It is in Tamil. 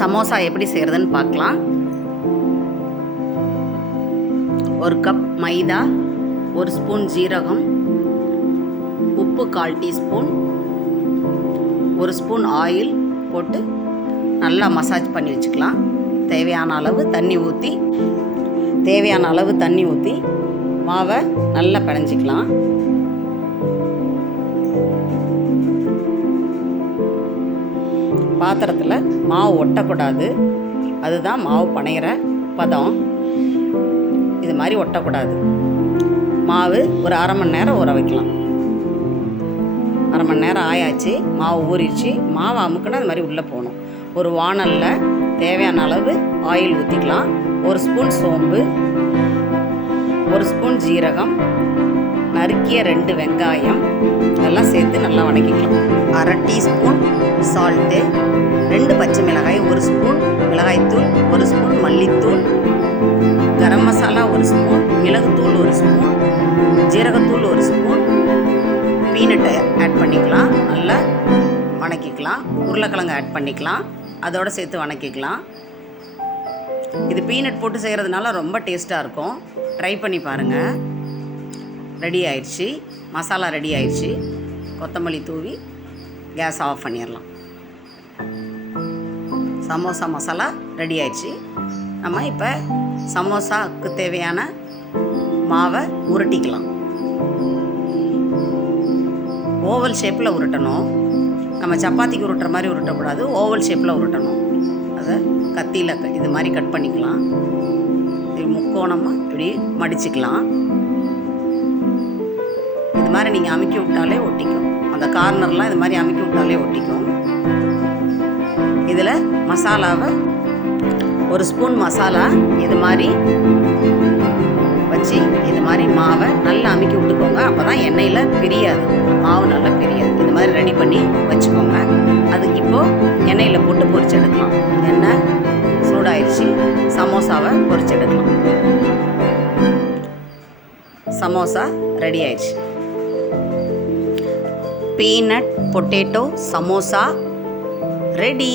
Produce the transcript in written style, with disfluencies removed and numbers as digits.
சமோசா எப்படி செய்கிறதுன்னு பார்க்கலாம். ஒரு கப் மைதா, ஒரு ஸ்பூன் ஜீரகம், உப்பு 1/4 டீஸ்பூன், ஒரு ஸ்பூன் ஆயில் போட்டு நல்லா மசாஜ் பண்ணி வச்சுக்கலாம். தேவையான அளவு தண்ணி ஊற்றி மாவை நல்லா பிணைஞ்சிக்கலாம். பாத்திரத்தில் மாவு ஒட்டக்கூடாது, அதுதான் மாவு பனையிற பதம். இது மாதிரி ஒட்டக்கூடாது. மாவு ஒரு 1/2 மணி நேரம் ஊற வைக்கலாம். 1/2 மணி நேரம் ஆயாச்சு, மாவு ஊறிடுச்சு. மாவு அமுக்குன்னா அது மாதிரி உள்ளே போகணும். ஒரு வாணலில் தேவையான அளவு ஆயில் ஊற்றிக்கலாம். 1 ஸ்பூன் சோம்பு, 1 ஸ்பூன் ஜீரகம், நறுக்கிய 2 வெங்காயம் எல்லாம் சேர்த்து நல்லா வதக்கிக்கலாம். 1/2 டீஸ்பூன் சால்ட்டு, 2 பச்சை மிளகாய், 1 ஸ்பூன் மிளகாய்த்தூள், 1 ஸ்பூன் மல்லித்தூள், கரம் மசாலா 1 ஸ்பூன், மிளகுத்தூள் 1 ஸ்பூன், ஜீரகத்தூள் 1 ஸ்பூன், பீனட்டை ஆட் பண்ணிக்கலாம். நல்லா வதக்கிக்கலாம். உருளைக்கிழங்கு ஆட் பண்ணிக்கலாம், அதோடு சேர்த்து வதக்கிக்கலாம். இது பீனட் போட்டு செய்கிறதுனால ரொம்ப டேஸ்ட்டாக இருக்கும். ட்ரை பண்ணி பாருங்கள். ரெடி ஆயிடுச்சு, மசாலா ரெடி ஆயிடுச்சு. கொத்தமல்லி தூவி கேஸ் ஆஃப் பண்ணிடலாம். சமோசா மசாலா ரெடி ஆயிடுச்சு. நம்ம இப்போ சமோசாவுக்கு தேவையான மாவை உருட்டிக்கலாம். ஓவல் ஷேப்பில் உருட்டணும். நம்ம சப்பாத்திக்கு உருட்டுற மாதிரி உருட்டக்கூடாது, ஓவல் ஷேப்பில் உருட்டணும். அதை கத்தியில் இது மாதிரி கட் பண்ணிக்கலாம். இது முக்கோணமாக இப்படி மடிச்சுக்கலாம். இது மாதிரி நீங்கள் அமுக்கி விட்டாலே ஒட்டிக்கும். அந்த கார்னர்லாம் இது மாதிரி அமுக்கி விட்டாலே ஒட்டிக்கும். இதில் மசாலாவை 1 ஸ்பூன் மசாலா இது மாதிரி வச்சு இது மாதிரி மாவை நல்லா அமுக்கி விட்டுக்கோங்க. அப்போ தான் எண்ணெயில் பிரியாது, மாவு நல்லா பிரியாது. இது மாதிரி ரெடி பண்ணி வச்சுக்கோங்க. அதுக்கு இப்போது எண்ணெயில் போட்டு பொரிச்சு எடுக்கலாம். எண்ணெய் சூடாயிடுச்சு, சமோசாவை பொரிச்சு எடுக்கலாம். சமோசா ரெடி ஆயிடுச்சு. Peanut potato samosa ready.